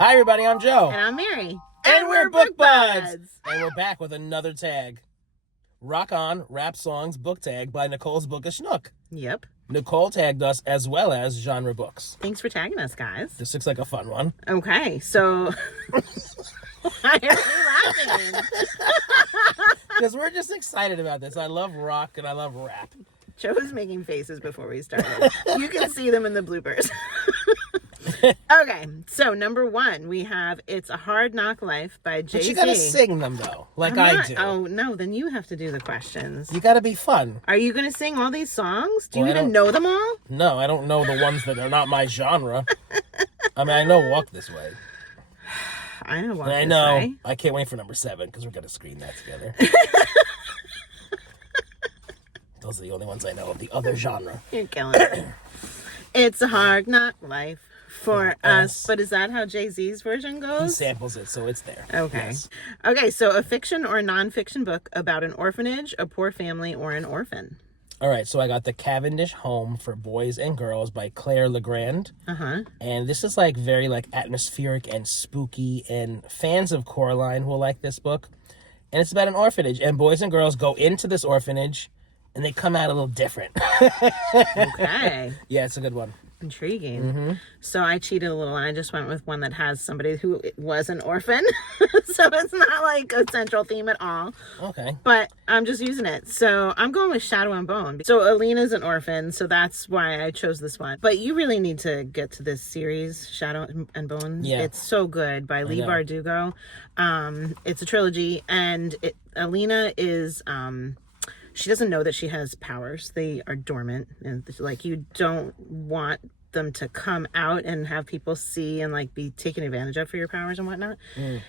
Hi, everybody. I'm Joe. And I'm Mary. And we're Book Buds. And we're back with another tag. Rock On, Rap Songs Book Tag by Nicole's Book of Schnook. Yep. Nicole tagged us as well as genre books. Thanks for tagging us, guys. This looks like a fun one. Okay, so... Why are we laughing? Because we're just excited about this. I love rock and I love rap. Joe was making faces before we started. You can see them in the bloopers. Okay, so number one, we have It's a Hard Knock Life by Jay-Z. But you gotta sing them, though, like I do. Oh, no, then you have to do the questions. You gotta be fun. Are you gonna sing all these songs? Do you even know them all? No, I don't know the ones that are not my genre. I mean, I know Walk This Way. I know Walk And I This know, Way. I can't wait for number 7, because we're gonna screen that together. Those are the only ones I know of the other genre. You're killing it. It's a hard knock life for us. But is that how Jay-Z's version goes? He samples it, so it's there. Okay. Yes. Okay, so a fiction or nonfiction book about an orphanage, a poor family, or an orphan. All right, so I got The Cavendish Home for Boys and Girls by Claire Legrand. Uh-huh. And this is like very like atmospheric and spooky, and fans of Coraline will like this book. And it's about an orphanage, and boys and girls go into this orphanage and they come out a little different. Okay. Yeah, it's a good one. Intriguing. Mm-hmm. So I cheated a little and I just went with one that has somebody who was an orphan. So it's not like a central theme at all. Okay. But I'm just using it. So I'm going with Shadow and Bone. So Alina's an orphan, so that's why I chose this one. But you really need to get to this series, Shadow and Bone. Yeah. It's so good by Lee Bardugo. It's a trilogy, and Alina is... she doesn't know that she has powers. They are dormant. And like, you don't want them to come out and have people see and like be taken advantage of for your powers and whatnot.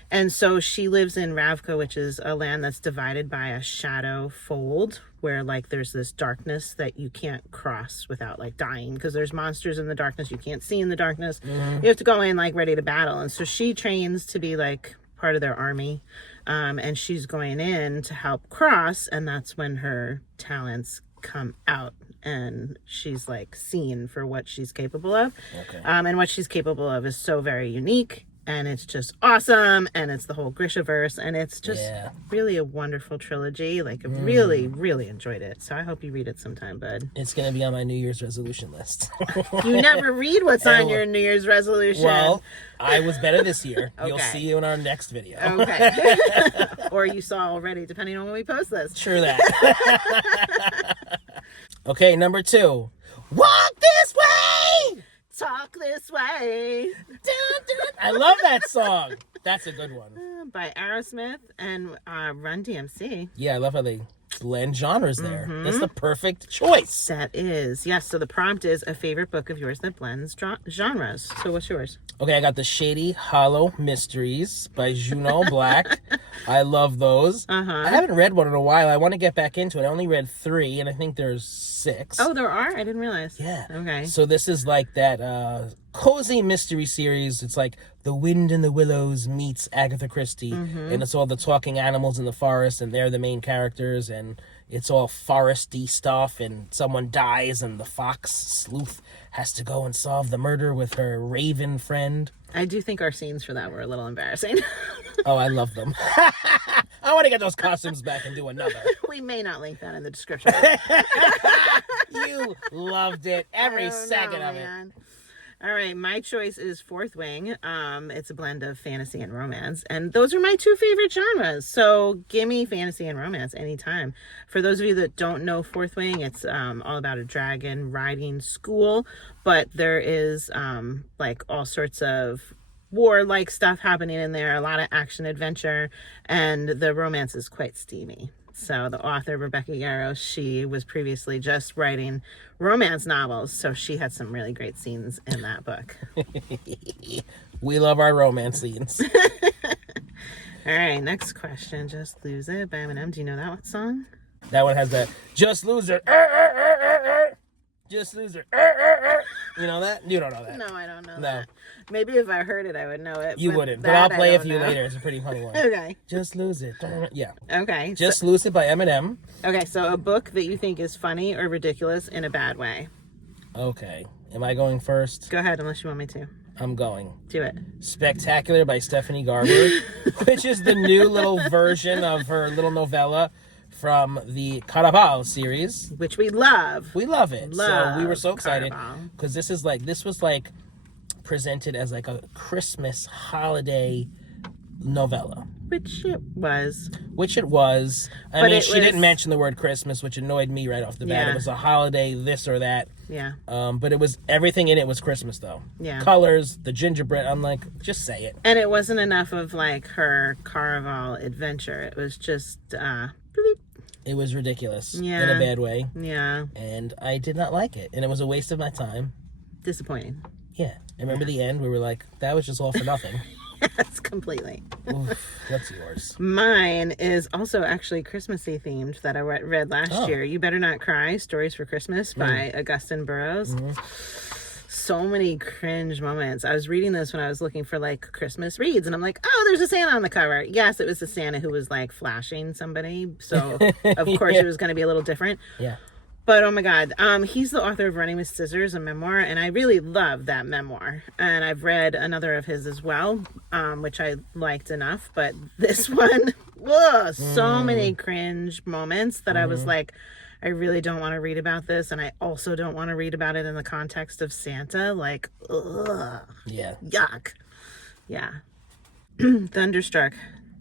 And so she lives in Ravka, which is a land that's divided by a shadow fold, where like there's this darkness that you can't cross without like dying, because there's monsters in the darkness you can't see in the darkness. You have to go in like ready to battle. And so she trains to be like part of their army. And she's going in to help cross, and that's when her talents come out, and she's like seen for what she's capable of. Okay. And what she's capable of is so very unique, and it's just awesome, and it's the whole Grishaverse, and it's just really a wonderful trilogy. Like, I really, really enjoyed it. So I hope you read it sometime, bud. It's going to be on my New Year's resolution list. You never read what's on your New Year's resolution. Well, I was better this year. Okay. You'll see you in our next video. Okay. Or you saw already, depending on when we post this. True that. Okay, number 2. Walk this way! Talk this way. I love that song. That's a good one. By Aerosmith and Run DMC. Yeah, I love how they blend genres there. That's the perfect choice. That is. Yes, so the prompt is a favorite book of yours that blends genres. So what's yours? Okay, I got The Shady Hollow Mysteries by Juno Black. I love those. I haven't read one in a while. I want to get back into it. I only read 3, and I think there's 6. Oh, there are? I didn't realize. Yeah. Okay. So this is like that cozy mystery series. It's like The Wind in the Willows meets Agatha Christie. And it's all the talking animals in the forest, and they're the main characters, and it's all foresty stuff, and someone dies, and the fox sleuth has to go and solve the murder with her raven friend. I do think our scenes for that were a little embarrassing. Oh, I love them. I want to get those costumes back and do another. We may not link that in the description. You loved it. Every second of it. All right, my choice is Fourth Wing. It's a blend of fantasy and romance, and those are my 2 favorite genres. So gimme fantasy and romance anytime. For those of you that don't know Fourth Wing, it's all about a dragon riding school, but there is like all sorts of war-like stuff happening in there, a lot of action adventure, and the romance is quite steamy. So the author, Rebecca Yarros, she was previously just writing romance novels, so she had some really great scenes in that book. We love our romance scenes. All right, next question. Just Lose It by Eminem. Do you know that song? That one has that, just lose it. Just lose it. You know that? You don't know that. No, I don't know that. Maybe if I heard it, I would know it. You wouldn't, but I'll play it for you later. It's a pretty funny one. Okay. Just Lose It. Yeah. Okay. Just Lose It by Eminem. Okay, so a book that you think is funny or ridiculous in a bad way. Okay. Am I going first? Go ahead, unless you want me to. I'm going. Do it. Spectacular by Stephanie Garber, which is the new little version of her little novella from the Carabao series. Which we love. We love it. So we were so excited Carabao. because this was like presented as like a Christmas holiday novella. Which it was. I mean, she didn't mention the word Christmas, which annoyed me right off the bat. Yeah. It was a holiday, this or that. Yeah. But it was, everything in it was Christmas, though. Yeah. Colors, the gingerbread. I'm like, just say it. And it wasn't enough of like her Caraval adventure. It was just, It was ridiculous. Yeah. In a bad way. Yeah. And I did not like it. And it was a waste of my time. Disappointing. Yeah. I remember the end, we were like, that was just all for nothing. Yes, completely. Oof, what's yours? Mine is also actually Christmassy themed that I read last year. You Better Not Cry, Stories for Christmas by Augustin Burroughs. So many cringe moments. I was reading this when I was looking for like Christmas reads, and I'm like, oh, there's a Santa on the cover. Yes, it was a Santa who was like flashing somebody. So of course it was going to be a little different. Yeah. But oh my God, he's the author of Running with Scissors, a memoir, and I really love that memoir. And I've read another of his as well, which I liked enough. But this one, so many cringe moments that I was like, I really don't want to read about this, and I also don't want to read about it in the context of Santa. Like, ugh, Yeah. yuck, yeah. Thunderstruck,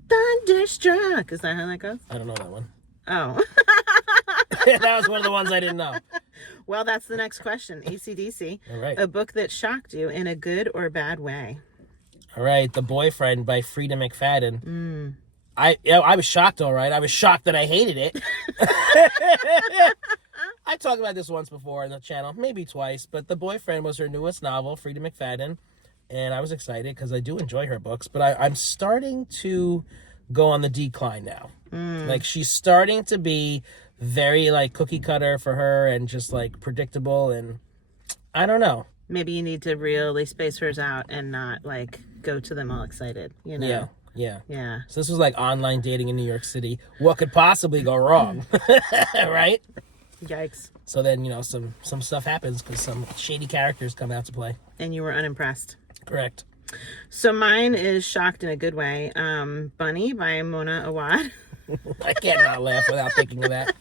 Thunderstruck. Is that how that goes? I don't know that one. Oh. That was one of the ones I didn't know. Well, that's the next question. AC/DC. All right. A book that shocked you in a good or bad way. All right. The Boyfriend by Frida McFadden. I was shocked, all right. I was shocked that I hated it. I talked about this once before on the channel, maybe twice, but The Boyfriend was her newest novel, Frida McFadden, and I was excited because I do enjoy her books, but I'm starting to go on the decline now. Like, she's starting to be very, like, cookie cutter for her and just, like, predictable, and I don't know. Maybe you need to really space hers out and not, like, go to them all excited, you know? Yeah. Yeah. So this was like online dating in New York City. What could possibly go wrong? Right? Yikes. So then, you know, some stuff happens because some shady characters come out to play. And you were unimpressed. Correct. So mine is shocked in a good way. Bunny by Mona Awad. I can't not laugh without thinking of that.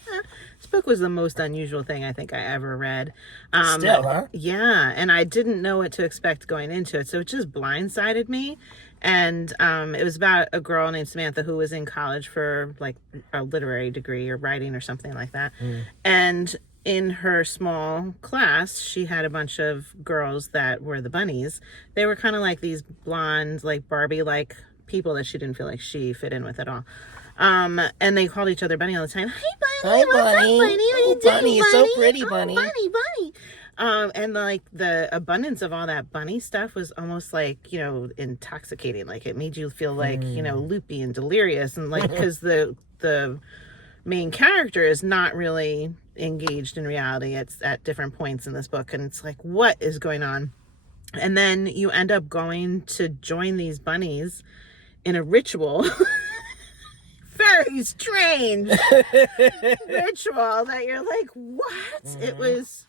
This book was the most unusual thing I think I ever read. Still, huh? Yeah, and I didn't know what to expect going into it, so it just blindsided me. And it was about a girl named Samantha who was in college for like a literary degree or writing or something like that. And in her small class, she had a bunch of girls that were the bunnies. They were kind of like these blonde, like Barbie-like people that she didn't feel like she fit in with at all. And they called each other Bunny all the time. Hi, Bunny. Hi, What's up, Bunny. Bunny? What are you Oh, doing, Bunny, you're so pretty, Oh, Bunny. Bunny. And like the abundance of all that bunny stuff was almost like, you know, intoxicating. Like it made you feel like, you know, loopy and delirious. And like, because the main character is not really engaged in reality. It's at different points in this book. And it's like, what is going on? And then you end up going to join these bunnies in a ritual. Very strange ritual that you're like, what? It was,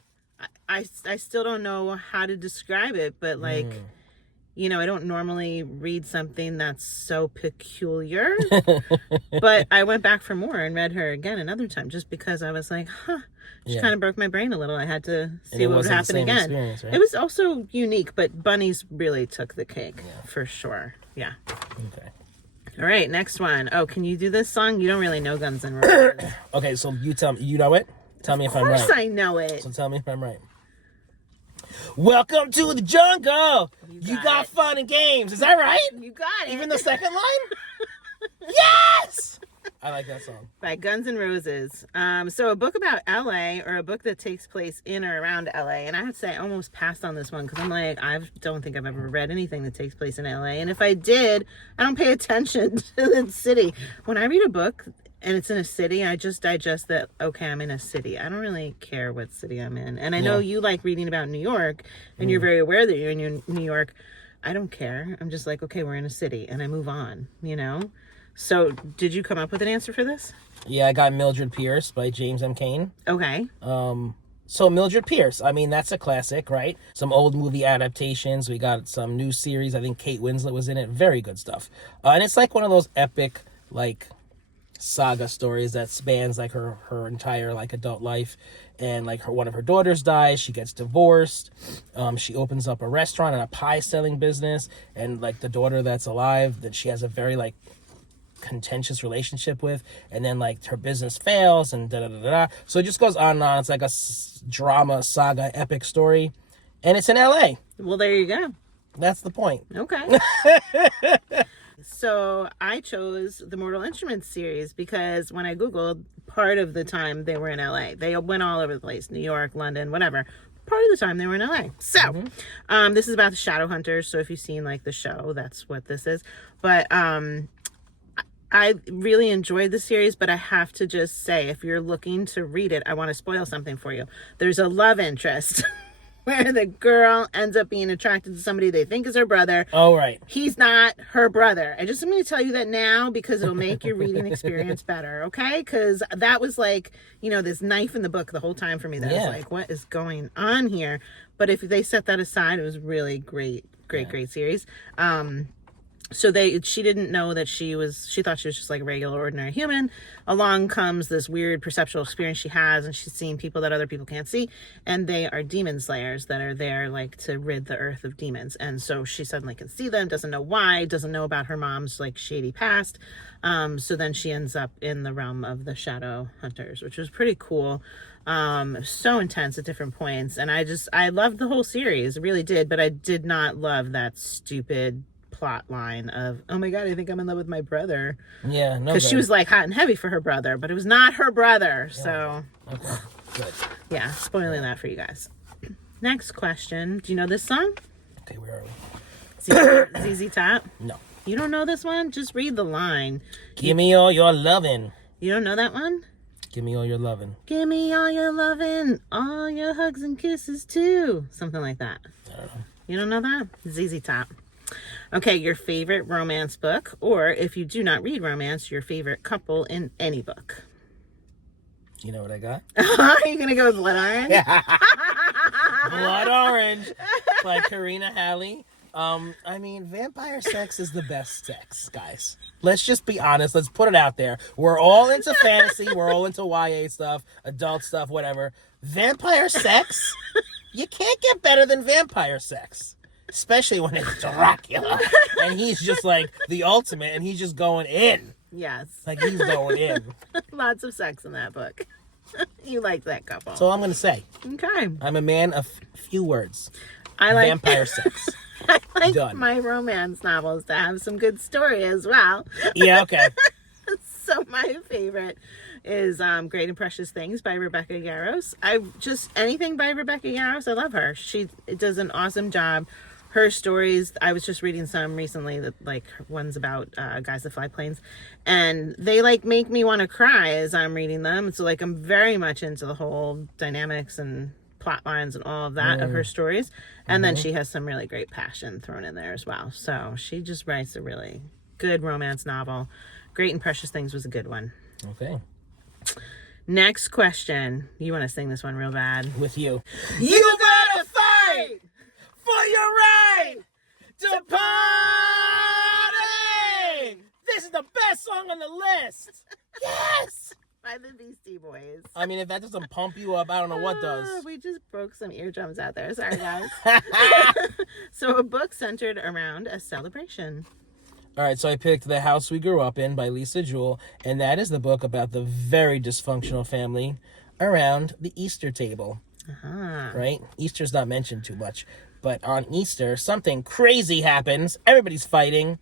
I still don't know how to describe it, but like, you know, I don't normally read something that's so peculiar, but I went back for more and read her again another time just because I was like, she kind of broke my brain a little. I had to see what would happen again. Right? It was also unique, but bunnies really took the cake for sure. Yeah. Okay. All right, next one. Oh, can you do this song? You don't really know Guns N' Roses. Okay, so you tell me. You know it? Tell me if I'm right. Of course I know it. So tell me if I'm right. Welcome to the jungle. You got fun and games. Is that right? You got it. Even the second line? Yes! I like that song. By Guns N' Roses. So a book about LA, or a book that takes place in or around LA. And I have to say, I almost passed on this one because I'm like, I don't think I've ever read anything that takes place in LA. And if I did, I don't pay attention to the city. When I read a book and it's in a city, I just digest that, okay, I'm in a city. I don't really care what city I'm in. And I know you like reading about New York, and you're very aware that you're in New York. I don't care. I'm just like, okay, we're in a city, and I move on, you know? So, did you come up with an answer for this? Yeah, I got Mildred Pierce by James M. Cain. Okay. So Mildred Pierce, I mean, that's a classic, right? Some old movie adaptations. We got some new series. I think Kate Winslet was in it. Very good stuff. And it's like one of those epic, like, saga stories that spans like her entire like adult life. And like one of her daughters dies. She gets divorced. She opens up a restaurant and a pie selling business. And like the daughter that's alive, that she has a very like contentious relationship with, and then like her business fails and da da da da. So it just goes on and on. It's like a drama saga epic story, and it's in LA. Well, there you go. That's the point. Okay. So I chose the Mortal Instruments series because when I Googled, part of the time they were in LA. They went all over the place, New York, London, whatever. Part of the time they were in LA. So this is about the Shadowhunters. So if you've seen like the show, that's what this is. But I really enjoyed the series, but I have to just say, if you're looking to read it, I want to spoil something for you. There's a love interest where the girl ends up being attracted to somebody they think is her brother. Oh, right. He's not her brother. I'm going to tell you that now because it'll make your reading experience better, okay? Because that was like, this knife in the book the whole time for me. That was like, what is going on here? But if they set that aside, it was really great series. So she didn't know that she thought she was just like a regular ordinary human. Along comes this weird perceptual experience she has, and she's seeing people that other people can't see, and they are demon slayers that are there like to rid the earth of demons. And so she suddenly can see them, doesn't know why, doesn't know about her mom's like shady past. So then she ends up in the realm of the shadow hunters, which was pretty cool. So intense at different points, and I loved the whole series, really did, but I did not love that stupid plot line of, oh my god, I think I'm in love with my brother. Yeah, no, because she was like hot and heavy for her brother, but it was not her brother. Yeah. So okay, good. Yeah, spoiling that for you guys. Next question: do you know this song? Okay, where are we? ZZ Top. No. You don't know this one? Just read the line. Give me all your lovin'. You don't know that one? Give me all your lovin'. Give me all your lovin', all your hugs and kisses too. Something like that. I don't know. You don't know that? ZZ Top. Okay, your favorite romance book, or if you do not read romance, your favorite couple in any book. You know what I got? Are you going to go with Blood Orange? Blood Orange by Karina Halley. I mean, vampire sex is the best sex, guys. Let's just be honest. Let's put it out there. We're all into fantasy. We're all into YA stuff, adult stuff, whatever. Vampire sex? You can't get better than vampire sex. Especially when it's Dracula. And he's just like the ultimate, and he's just going in. Yes. Like he's going in. Lots of sex in that book. You like that couple. That's all I'm going to say. Okay. I'm a man of few words. I like vampire sex. I like Done. my romance novels to have some good story as well. Yeah, okay. So my favorite is Great and Precious Things by Rebecca Yarros. Anything by Rebecca Yarros, I love her. She does an awesome job. Her stories, I was just reading some recently that like ones about guys that fly planes, and they like make me want to cry as I'm reading them. So like I'm very much into the whole dynamics and plot lines and all of that of her stories. And then she has some really great passion thrown in there as well. So she just writes a really good romance novel. Great and Precious Things was a good one. Okay. Next question. You want to sing this one real bad? With you. You gotta fight for your right to party! This is the best song on the list! Yes! By the Beastie Boys. I mean, if that doesn't pump you up, I don't know what does. We just broke some eardrums out there. Sorry, guys. So a book centered around a celebration. All right, so I picked The House We Grew Up In by Lisa Jewell, and that is the book about the very dysfunctional family around the Easter table. Right? Easter's not mentioned too much. But on Easter, something crazy happens. Everybody's fighting,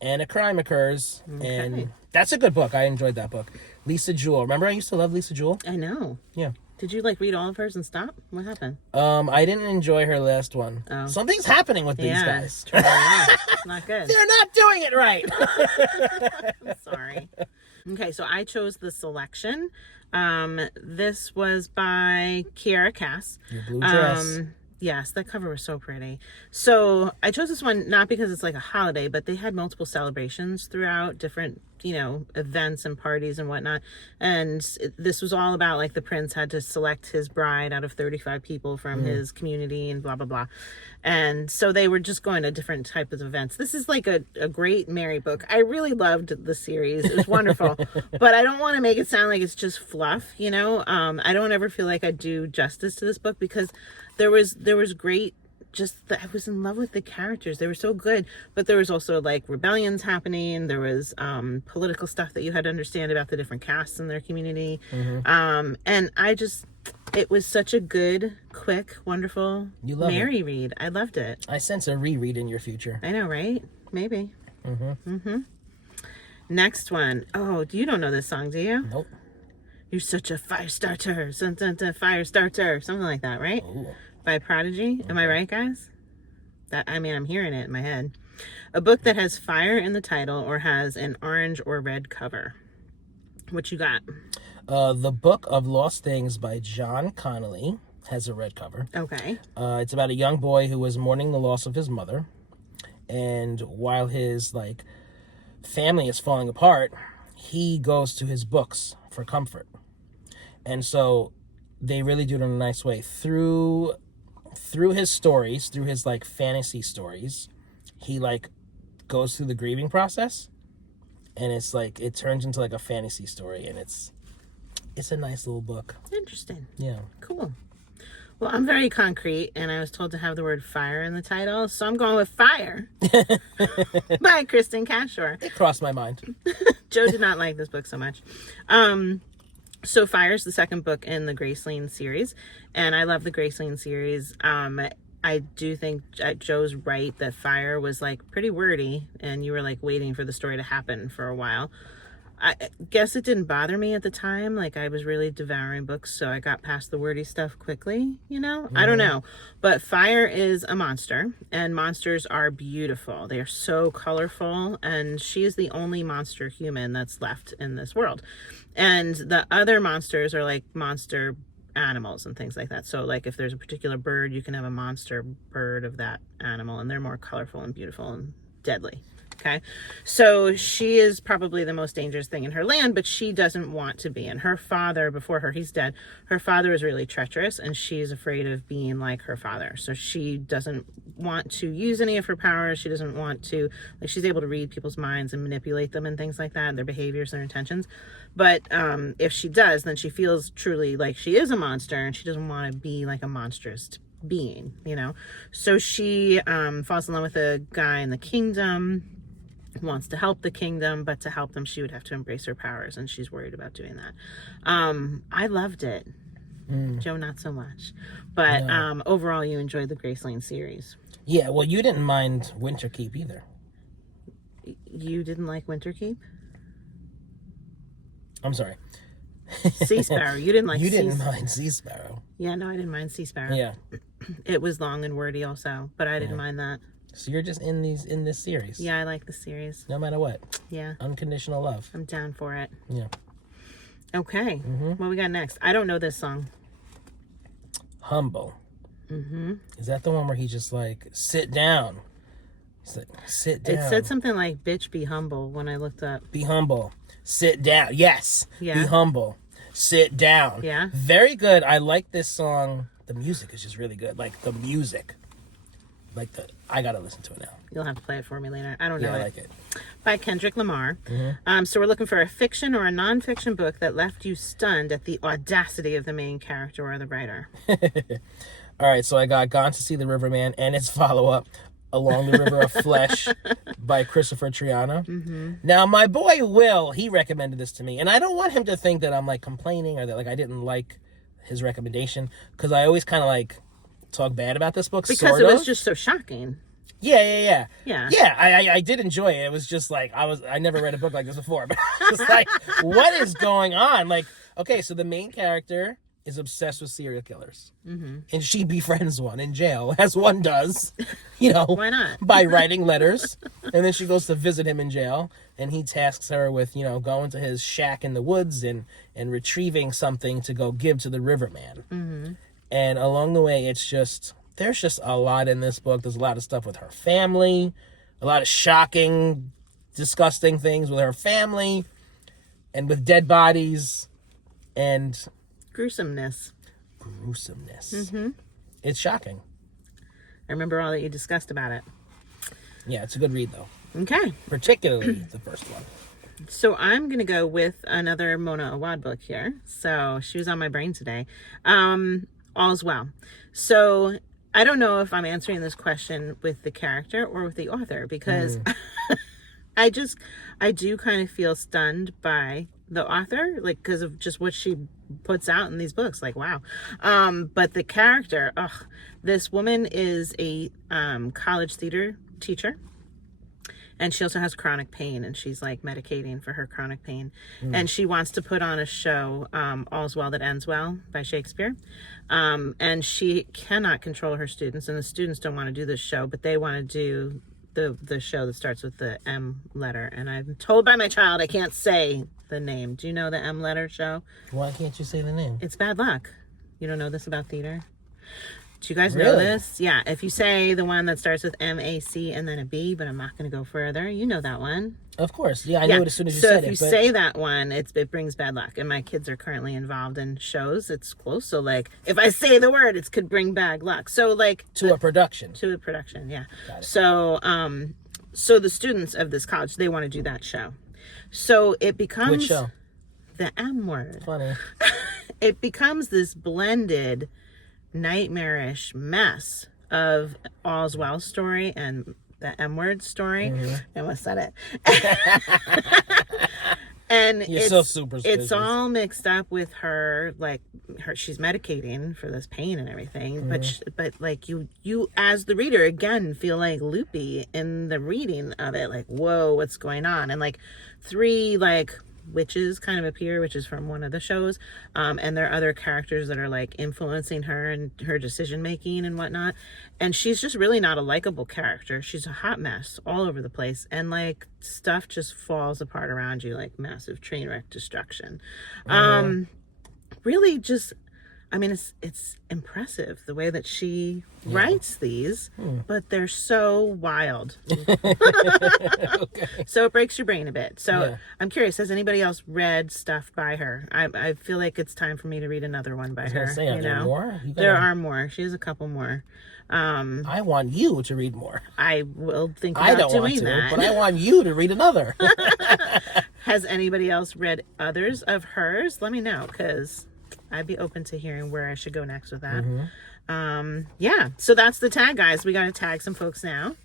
and a crime occurs. Okay. And that's a good book. I enjoyed that book. Lisa Jewell. Remember I used to love Lisa Jewell? I know. Yeah. Did you read all of hers and stop? What happened? I didn't enjoy her last one. Oh. Something's happening with these guys. It's not good. They're not doing it right. I'm sorry. Okay, so I chose The Selection. This was by Kiara Cass. Your blue dress. Yes, that cover was so pretty. So I chose this one not because it's like a holiday, but they had multiple celebrations throughout different events and parties and whatnot. And this was all about like the prince had to select his bride out of 35 people from his community and blah, blah, blah. And so they were just going to different types of events. This is like a great Mary book. I really loved the series. It was wonderful. But I don't want to make it sound like it's just fluff, I don't ever feel like I do justice to this book, because there was great, I was in love with the characters. They were so good, but there was also like rebellions happening. There was political stuff that you had to understand about the different castes in their community. And it was such a good, quick, wonderful Mary read. I loved it. I sense a reread in your future. I know, right? Maybe. Next one. Oh, you don't know this song, do you? Nope. You're such a Firestarter. Firestarter. Something like that, right? Ooh. By Prodigy. Okay. Am I right, guys? I'm hearing it in my head. A book that has fire in the title or has an orange or red cover. What you got? The Book of Lost Things by John Connolly has a red cover. Okay. It's about a young boy who was mourning the loss of his mother. And while his, family is falling apart, he goes to his books for comfort. And so they really do it in a nice way. Through his stories, through his fantasy stories, he goes through the grieving process, and it's it turns into a fantasy story, and it's a nice little book. Interesting. Yeah. Cool. Well, I'm very concrete, and I was told to have the word fire in the title, so I'm going with Fire by Kristen Cashore. It crossed my mind. Joe did not like this book so much. So Fire's the second book in the Graceland series, and I love the Graceland series. I do think Joe's right that Fire was pretty wordy, and you were waiting for the story to happen for a while. I guess it didn't bother me at the time. I was really devouring books, so I got past the wordy stuff quickly, I don't know. But Fire is a monster, and monsters are beautiful. They are so colorful, and she is the only monster human that's left in this world. And the other monsters are monster animals and things like that. So if there's a particular bird, you can have a monster bird of that animal, and they're more colorful and beautiful and deadly. Okay, so she is probably the most dangerous thing in her land, but she doesn't want to be. And her father, before her, he's dead. Her father is really treacherous, and she's afraid of being like her father. So she doesn't want to use any of her powers. She doesn't want to, she's able to read people's minds and manipulate them and things like that, their behaviors, their intentions. But if she does, then she feels truly like she is a monster, and she doesn't want to be like a monstrous being, So she falls in love with a guy in the kingdom, wants to help the kingdom, but to help them she would have to embrace her powers, and she's worried about doing that. I loved it. Joe, not so much, but no. Overall you enjoyed the Graceland series. Yeah, well, you didn't mind Winterkeep either. You didn't like Winterkeep? I'm sorry. Sea Sparrow. You didn't like You didn't mind Sea Sparrow. Yeah, no, I didn't mind Sea Sparrow. Yeah. It was long and wordy also, but I didn't mind that. So you're just in this series. Yeah, I like the series. No matter what. Yeah. Unconditional love. I'm down for it. Yeah. Okay. What we got next? I don't know this song. Humble. Is that the one where he's just sit down? He's sit down. It said something like, bitch, be humble when I looked up. Be humble. Sit down. Yes. Yeah. Be humble. Sit down. Yeah. Very good. I like this song. The music is just really good. The music. I gotta listen to it now. You'll have to play it for me later. I don't know. Yeah, I like it. By Kendrick Lamar. So we're looking for a fiction or a nonfiction book that left you stunned at the audacity of the main character or the writer. All right, so I got Gone to See the Riverman and its follow-up, Along the River of Flesh by Christopher Triana. Now, my boy Will, he recommended this to me, and I don't want him to think that I'm complaining or that I didn't like his recommendation, because I always kind of talk bad about this book, because it was just so shocking. Yeah. I did enjoy it. It was just I never read a book like this before, but just what is going on? Okay, so the main character is obsessed with serial killers, and she befriends one in jail, as one does, Why not? by writing letters, and then she goes to visit him in jail, and he tasks her with going to his shack in the woods and retrieving something to go give to the riverman. And along the way, there's just a lot in this book. There's a lot of stuff with her family, a lot of shocking disgusting things with her family and with dead bodies and gruesomeness. Mm-hmm. It's shocking. I remember all that you discussed about it. Yeah, it's a good read, though. Okay. Particularly the first one. So I'm going to go with another Mona Awad book here. So she was on my brain today. All's Well. So I don't know if I'm answering this question with the character or with the author, because I do kind of feel stunned by the author, like, because of just what she puts out in these books. Like, wow. But the character, this woman is a college theater teacher. And she also has chronic pain, and she's like medicating for her chronic pain. And she wants to put on a show, All's Well That Ends Well by Shakespeare. And she cannot control her students, and the students don't want to do this show, but they want to do the show that starts with the M letter. And I'm told by my child I can't say the name. Do you know the M letter show? Why can't you say the name? It's bad luck. You don't know this about theater? Do you guys know this? Yeah, if you say the one that starts with M-A-C and then a B, but I'm not going to go further, you know that one. Of course. Yeah, I knew it as soon as you said it. So if you say that one, it brings bad luck. And my kids are currently involved in shows. It's close. So, like, if I say the word, it could bring bad luck. So, like... To a production, yeah. Got it. So, so the students of this college, they want to do that show. So it becomes... Which show? The M word. Funny. It becomes this blended, nightmarish mess of All's Well story and the M word story. I almost said it. And You're so superstitious. It's all mixed up with her, like she's medicating for this pain and everything. But like you as the reader again feel like loopy in the reading of it. Like, whoa, what's going on? And like 3 like witches kind of appear, which is from one of the shows, and there are other characters that are like influencing her and her decision making and whatnot, and she's just really not a likable character. She's a hot mess all over the place, and like stuff just falls apart around you like massive train wreck destruction. Really just, I mean, it's impressive the way that she writes these, but they're so wild. Okay. So it breaks your brain a bit. So I'm curious, has anybody else read stuff by her? I feel like it's time for me to read another one by her. Say, are there more? There are more. She has a couple more. I want you to read more. I will think about doing that. But I want you to read another. Has anybody else read others of hers? Let me know, because I'd be open to hearing where I should go next with that. Yeah, so that's the tag, guys. We got to tag some folks now.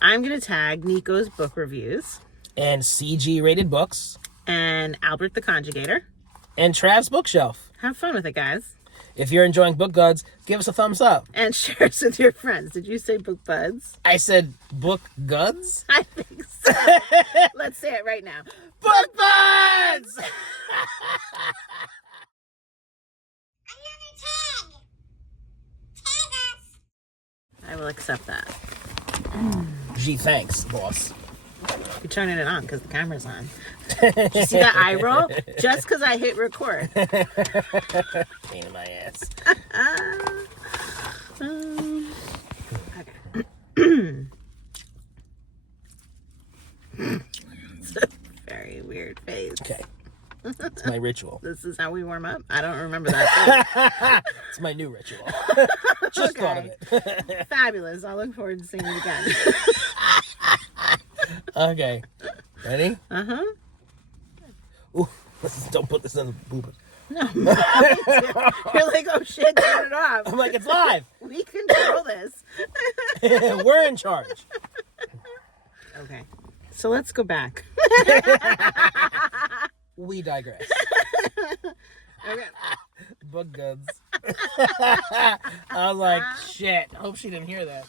I'm going to tag Nico's book reviews. And CG rated books. And Albert the Conjugator. And Trav's bookshelf. Have fun with it, guys. If you're enjoying Book Guds, give us a thumbs up. And share us with your friends. Did you say book buds? I said Book Guds? I think so. Let's say it right now. Book Buds! I will accept that. Gee, thanks, boss. You're turning it on because the camera's on. Did you see that eye roll? Just because I hit record. Pain in my ass. Okay. It's a very weird face. Okay. It's my ritual. This is how we warm up? I don't remember that. It's my new ritual. Just thought of it. Fabulous. I'll look forward to seeing it again. Okay. Ready? Uh-huh. Ooh, don't put this in the bloopers. No. You're like, oh shit, turn it off. I'm like, it's live. We control this. We're in charge. Okay. So let's go back. We digress. Okay. Book Guds. I was like, shit. I hope she didn't hear that.